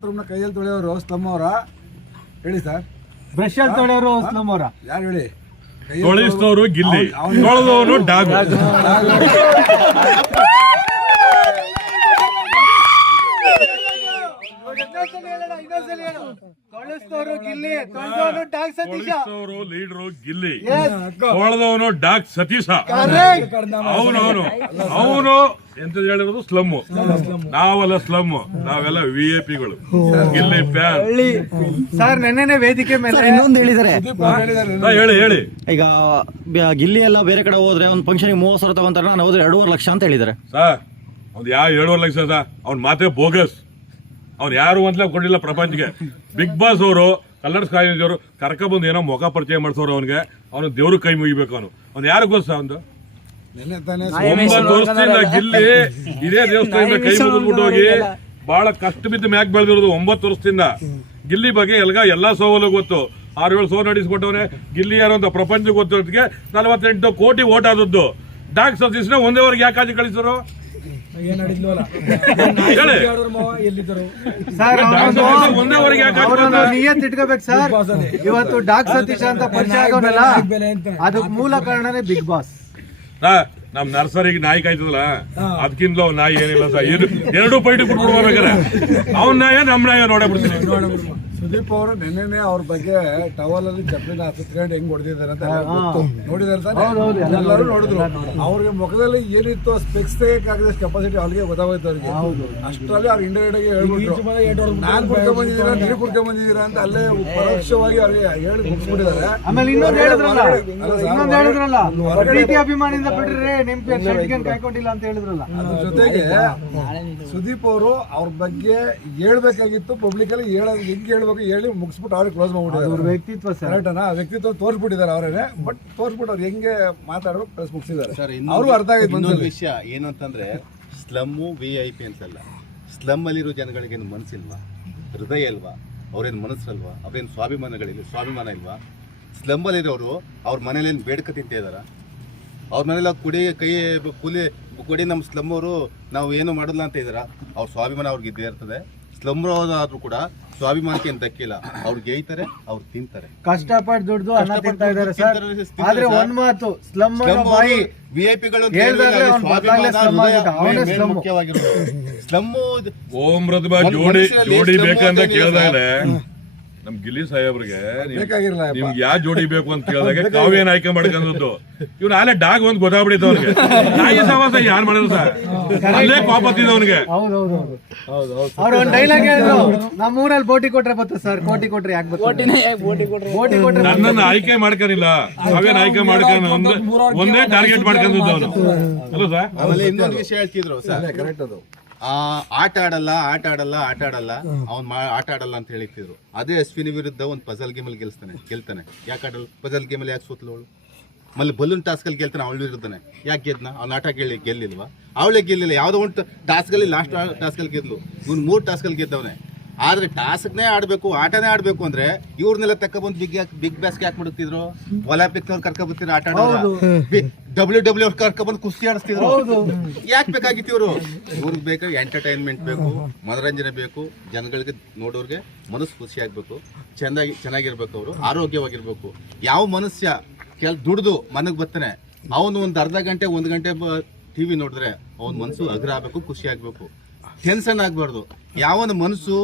ಕೈಯಲ್ಲಿ ತೊಳೆಯೋರು ಸ್ಲಮ್ ಅವರ ಹೇಳಿ ಸರ್. ಬ್ರಷ್ ಅಲ್ಲಿ ತೊಳೆಯೋರು ಸ್ಲಮ್ ಅವರ ಯಾರು ಹೇಳಿ? ತೊಳಿಸಿದವರು ಗಿಲ್ಲಿ, ತೊಳೆದವರು ಡಾಗು. ತೊಳೆಸ್ತವರು ಗಿಲ್ಲಿ, ತೊಳೆದವನು ಡಾಗ್ ಸತೀಶ. ತೊಳಿಸಿದವರು ಲೀಡರು ಗಿಲ್ಲಿ, ತೊಳೆದವನು ಡಾಗ್ ಸತೀಶ. ಅವನು ಎಂತ ಹೇಳಿರೋದು ಸ್ಲಮ್. ನಾವೆಲ್ಲ ಸ್ಲಮ್, ನಾವೆಲ್ಲ ವಿಐಪಿಗಳು. Gilli fan sir. ನೆನ್ನೆನೆ ವೇದಿಕೆ ಮೇಲೆ ಇನ್ನೊಂದು ಹೇಳಿದ್ದಾರೆ. ಹೇಳಿ. ಈಗ ಗಿಲ್ಲಿ ಎಲ್ಲ ಬೇರೆ ಕಡೆ ಹೋದ್ರೆ ಒಂದು ಫಂಕ್ಷನ್ಗೆ 30,000 ತಗೊಂತಾರೆ, ನಾನು ಹೋದ್ರೆ 2.5 ಲಕ್ಷ ಅಂತ ಹೇಳಿದ್ದಾರೆ ಸರ್. ಅವ್ನು ಯಾವ 7.5 ಲಕ್ಷ ಸರ್? ಅವ್ನ ಮಾತೇ ಬೋಗಸ್. ಅವ್ನು ಯಾರು ಅಂತಲೇ ಕೊಟ್ಟಿಲ್ಲ ಪ್ರಪಂಚಕ್ಕೆ. ಬಿಗ್ ಬಾಸ್ ಅವರು, ಕಲ್ಲರ್ಸ್ ಕಾಲೇಜವರು ಕರ್ಕೊಬಂದು ಏನೋ ಮುಖ ಪರಿಚಯ ಮಾಡಿಸೋರು ಅವನಿಗೆ. ಅವನು ದೇವ್ರ ಕೈ ಮುಗಿಬೇಕು. ಅವ್ನು ಯಾರು ಗೊತ್ತ? ಒಂದು 9 ವರ್ಷದಿಂದ ಗಿಲ್ಲಿ ಇದೇ ದೇವಸ್ಥಾನದಿಂದ ಕೈ ಮುಗಿದ್ಬಿಟ್ಟು ಹೋಗಿ ಬಹಳ ಕಷ್ಟ ಬಿದ್ದು ಮ್ಯಾಕ್ ಬೆಳೆದಿರೋದು 9 ವರ್ಷದಿಂದ. ಗಿಲ್ಲಿ ಬಗ್ಗೆ ಎಲ್ಲಾ ಸವಾಲು ಗೊತ್ತು. 6-7 ಸೋಲ್ ನಡೆಸಿಕೊಟ್ಟವನೇ. ಗಿಲ್ಲಿ ಯಾರು ಅಂತ ಪ್ರಪಂಚಕ್ಕೆ ಗೊತ್ತಿರೋದಕ್ಕೆ 48 ಕೋಟಿ ಓಟ್ ಆದದ್ದು. ಡಾಕ್ ಸತೀಶ್ನ ಒಂದೇವರೆಗೆ ಯಾಕೆ ಆಚೆ ಕಳಿಸೋರು? ನಿಯತ್ ಇಟ್ಕೋಬೇಕು ಸರ್. ಇವತ್ತು ಡಾಕ್ ಸತೀಶ್ ಅಂತ ಪರಿಚಯ ಆಗೋನಲ್ಲ, ಅದಕ್ಕೆ ಮೂಲ ಕಾರಣನೇ ಬಿಗ್ ಬಾಸ್. ನಮ್ ನರ್ಸರಿಗೆ ನಾಯಿ ಕಾಯ್ತದಲ್ಲ, ಅದಕ್ಕಿಂತ ನಾಯಿ ಏನಿಲ್ಲ ಸರ್. ಎರಡು ಪೈಟಿ ಬಿಟ್ಬಿಡ್ಬೇಕಾರೆ ಅವ್ನ ನಾಯ ನಮ್ ನಾಯ ನೋಡೇ ಬಿಡ್ತೀನಿ. ಸುದೀಪ್ ಅವರು ನೆನ್ನೆ ಅವ್ರ ಬಗ್ಗೆ ಟವಲ್ ಅಲ್ಲಿ ಚಪ್ಪಲಿನ ಹತ್ತಿಕೊಂಡು ಹೆಂಗ್ ಹೊಡೆದಿದ್ದಾರೆ ಅಂತ ನೋಡಿದಾರೆ ಸರ್. ಎಲ್ಲರೂ ನೋಡಿದ್ರು. ಅವ್ರಿಗೆ ಮುಖದಲ್ಲಿ ಏನಿತ್ತು ಸ್ಪೆಕ್ಸ್ ತೆಗೆಯಕ್ಕಾಗದ ಕೆಪಾಸಿಟಿ ಅವ್ರಿಗೆ ಗೊತ್ತಾಗೋಯ್ತು. ಅವ್ರಿಗೆ ಅಷ್ಟರಲ್ಲಿ ಅವ್ರು ಇಂಡೈರೆಕ್ಟ್ ಆಗಿ ಹೇಳ್ಬಿಟ್ರು, ನಾನ್ ಕುಡ್ಕೊಂಡ್ ಬಂದಿದ್ದೀರಾ, ನೀರು ಕುಡ್ಕೊಂಡ್ ಬಂದಿದ್ದೀರಾ ಅಂತ ಅಲ್ಲೇ ಪರೋಕ್ಷವಾಗಿ ಅವ್ರಿಗೆ ಹೇಳಿ ಮುಗಿಸ್ಬಿಟ್ಟಿದ್ದಾರೆ. ಆಮೇಲೆ ಇನ್ನೊಂದು ಹೇಳಿದ್ರಲ್ಲ, ಪ್ರೀತಿ ಅಭಿಮಾನಿಯಿಂದ ಬಿಡ್ರಿ, ನಿಮ್ ಕಾಯ್ಕೊಂಡಿಲ್ಲ ಅಂತ ಹೇಳಿದ್ರಲ್ಲ. ಅದ್ರ ಜೊತೆಗೆ ಸುದೀಪ್ ಅವರು ಅವ್ರ ಬಗ್ಗೆ ಹೇಳ್ಬೇಕಾಗಿತ್ತು ಪಬ್ಲಿಕ್ ಅಲ್ಲಿ. ಹೆಂಗ್ ಹೇಳ್ಬೇಕು ಹೇಳಿ ಮುಗಿಸ್ಬಿಟ್ಟು ಅವ್ರಿಗೆ ಕ್ಲೋಸ್ ಮಾಡ್ಬಿಟ್ಟಿದ್ದಾರೆ. ವ್ಯಕ್ತಿತ್ವ ಕರೆಕ್ಟನಾ? ವ್ಯಕ್ತಿತ್ವ ತೋರಿಸ್ಬಿಟ್ಟಿದ್ದಾರೆ ಅವರೇನೆ. ಬಟ್ ತೋರಿಸ್ಬಿಟ್ಟು ಅವ್ರು ಹೆಂಗೆ ಮಾತಾಡೋದು ಪ್ರೆಸ್ ಮುಗಿಸಿದ್ದಾರೆ. ಅವ್ರಿಗೂ ಅರ್ಥ ಆಗಿತ್ತು. ಇನ್ನೊಂದು ವಿಷಯ ಏನು ಅಂತಂದ್ರೆ, ಸ್ಲಮ್ಮು VIP ಅಂತಲ್ಲ. ಸ್ಲಮ್ ಅಲ್ಲಿರೋ ಜನಗಳಿಗೆ ಮನಸ್ಸಿಲ್ವಾ? ಹೃದಯ ಇಲ್ವಾ? ಅವ್ರೇನು ಮನಸ್ಸಲ್ವಾ? ಅವ್ರೇನು ಸ್ವಾಭಿಮಾನ ಇಲ್ವಾ? ಸ್ಲಮ್ ಅಲ್ಲಿರೋರು ಅವ್ರ ಮನೇಲೇನು ಬೇಡ್ಕ ತಿಂತ ಇದಾರ? ಅವ್ರ ಮನೇಲಿ ಕೊಡಿ ನಮ್ಮ ಸ್ಲಮ್ ಅವರು ನಾವು ಏನು ಮಾಡಲ್ಲ ಅಂತ ಇದಾರ? ಅವ್ರ ಸ್ವಾಭಿಮಾನ ಅವ್ರಿಗೆ ಇದ್ದೇ ಇರ್ತದೆ. ಸ್ಲಮ್ ಆದ್ರೂ ಕೂಡ ಸ್ವಾಭಿಮಾನಕ್ಕೆ ಏನು ದಕ್ಕಿಲ್ಲ. ಅವ್ರು ಗೇಯ್ತಾರೆ, ಅವ್ರು ತಿಂತಾರೆ, ಕಷ್ಟಪಟ್ಟು ದುಡ್ದು ಅನ್ನ ತಿಂತಾ ಇದ್ದಾರೆ ಸರ್. ಆದ್ರೆ ಒಂದ್ ಮಾತು, ಸ್ಲಮ್ ಬಾಯಿ ವಿಐಪಿಗಳು ಮುಖ್ಯವಾಗಿರೋದು. ಸ್ಲಮ್ ಓಂ ಪ್ರತಿಭಾ ಜೋಡಿ ಬೇಕಂತ ಕೇಳಿದಾಗಲೇ ನಮ್ ಗಿಲ್ಲಿ ಸಾಹೇಬ್ರಿಗೆ ನಿಮ್ಗೆ ಯಾವ ಜೋಡಿ ಬೇಕು ಅಂತ ಕೇಳಿದಾಗ ಕಾವ್ಯನ ಆಯ್ಕೆ ಮಾಡ್ಕೊಂಡದ್ದು. ಇವ್ನ ಅಲ್ಲೇ ಡಾಗ್ ಒಂದ್ ಗೊತ್ತಾಗ್ಬಿಡಿತ್ತು ಅವ್ನಿಗೆ. ನಾಯಿ ಸವಾಸ ಯಾರು ಮಾಡಿದ್ರು ಸರ್? ಅಲ್ಲೇ ಕಾಪತ್ತಿದ್ದ ಅವ್ನಿಗೆ. ಅವ್ರ ಒಂದ್ ಡೈಲಾಗ್ ಹೇಳಿದ್ರು, ನಮ್ಮೂರಲ್ಲಿ ಬೋಟಿ ಕೊಟ್ರೆ ಬರ್ತದೆ ಸರ್, ಕೋಟಿ ಕೊಟ್ರೆ ಯಾಕೆ ಬೋಟಿ ಕೊಟ್ರೆ. ನನ್ನನ್ನು ಆಯ್ಕೆ ಮಾಡ್ಕೊಂಡಿಲ್ಲ, ಕಾವ್ಯನ ಆಯ್ಕೆ ಮಾಡ್ಕೊಂಡು ಒಂದೇ ಟಾರ್ಗೆಟ್ ಮಾಡ್ಕೊಂಡದ್ದು ಅವನು. ಅಲ್ಲ ಸರ್? ಆಮೇಲೆ ಇನ್ನೊಂದು ವಿಷಯ ಹೇಳ್ತಿದ್ರು ಸರ್, ಕರೆಕ್ಟ್ ಅದು. ಆಟ ಆಡಲ್ಲ ಅವ್ನ್ ಆಟ ಆಡಲ್ಲ ಅಂತ ಹೇಳ್ತಿದ್ರು. ಅದೇ ಅಶ್ವಿನಿ ವಿರುದ್ಧ ಒಂದು ಪಜಲ್ ಗೇಮಲ್ಲಿ ಗೆಲ್ತಾನೆ. ಯಾಕೆ ಆಡಲ್ಲ? ಪಜಲ್ ಗೇಮಲ್ಲಿ ಯಾಕೆ ಸೋತ್ಲು ಅವಳು? ಆಮೇಲೆ ಬಲೂನ್ ಟಾಸ್ಕ್ ಅಲ್ಲಿ ಗೆಲ್ತಾನೆ, ಅವಳು ವಿರುದ್ಧನೆ. ಯಾಕೆ ಗೆದ್ನ? ಅವ್ನ ಆಟ ಗೆಲ್ಲಿಲ್ವಾ? ಅವಳೇ ಗೆಲ್ಲಿಲ್ಲ. ಯಾವ್ದೋ ಒಂದು ಟಾಸ್ಕ್ ಅಲ್ಲಿ ಲಾಸ್ಟ್ ಟಾಸ್ಕ್ ಅಲ್ಲಿ ಗೆದ್ಲು. ಇವ್ನು 3 ಟಾಸ್ಕ್ ಅಲ್ಲಿ ಗೆದ್ದವನೆ. ಆದ್ರೆ ಟಾಸ್ಕ್ನೇ ಆಡ್ಬೇಕು, ಆಟನೇ ಆಡ್ಬೇಕು ಅಂದ್ರೆ ಇವ್ರನ್ನೆಲ್ಲ ತಕ್ಕಬಂದು ಬಿಗ್ ಬ್ಯಾಸ್ಗೆ ಯಾಕೆ ಮಾಡುತ್ತಿದ್ರು? ಒಲಿಂಪಿಕ್ನವ್ರು ಕರ್ಕೊಬರ್ತಿದ್ರು ಆಟ ಆಡೋರು, WWE ಕರ್ಕೊಬಂದು ಕುಸ್ತಿ ಆಡಿಸ್ತಿದ್ರು. ಯಾಕೆ ಬೇಕಾಗಿತ್ತು ಇವ್ರು? ಇವ್ರಿಗೆ ಬೇಕಾಗಿ ಎಂಟರ್ಟೈನ್ಮೆಂಟ್ ಬೇಕು, ಮನೋರಂಜನೆ ಬೇಕು, ಜನಗಳಿಗೆ ನೋಡೋರ್ಗೆ ಮನಸ್ಸು ಖುಷಿ ಆಗ್ಬೇಕು, ಚೆನ್ನಾಗಿರ್ಬೇಕು, ಅವರು ಆರೋಗ್ಯವಾಗಿರ್ಬೇಕು. ಯಾವ ಮನುಷ್ಯ ದುಡ್ದು ಮನೆಗೆ ಬರ್ತಾನೆ, ಅವನು ಒಂದು ಅರ್ಧ ಗಂಟೆ 1 ಗಂಟೆ TV ನೋಡಿದ್ರೆ ಅವನ ಮನಸ್ಸು ಅಗ್ರ ಆಗ್ಬೇಕು, ಖುಷಿ ಆಗ್ಬೇಕು, ಟೆನ್ಷನ್ ಆಗ್ಬಾರ್ದು. ಯಾವನ ಮನಸ್ಸು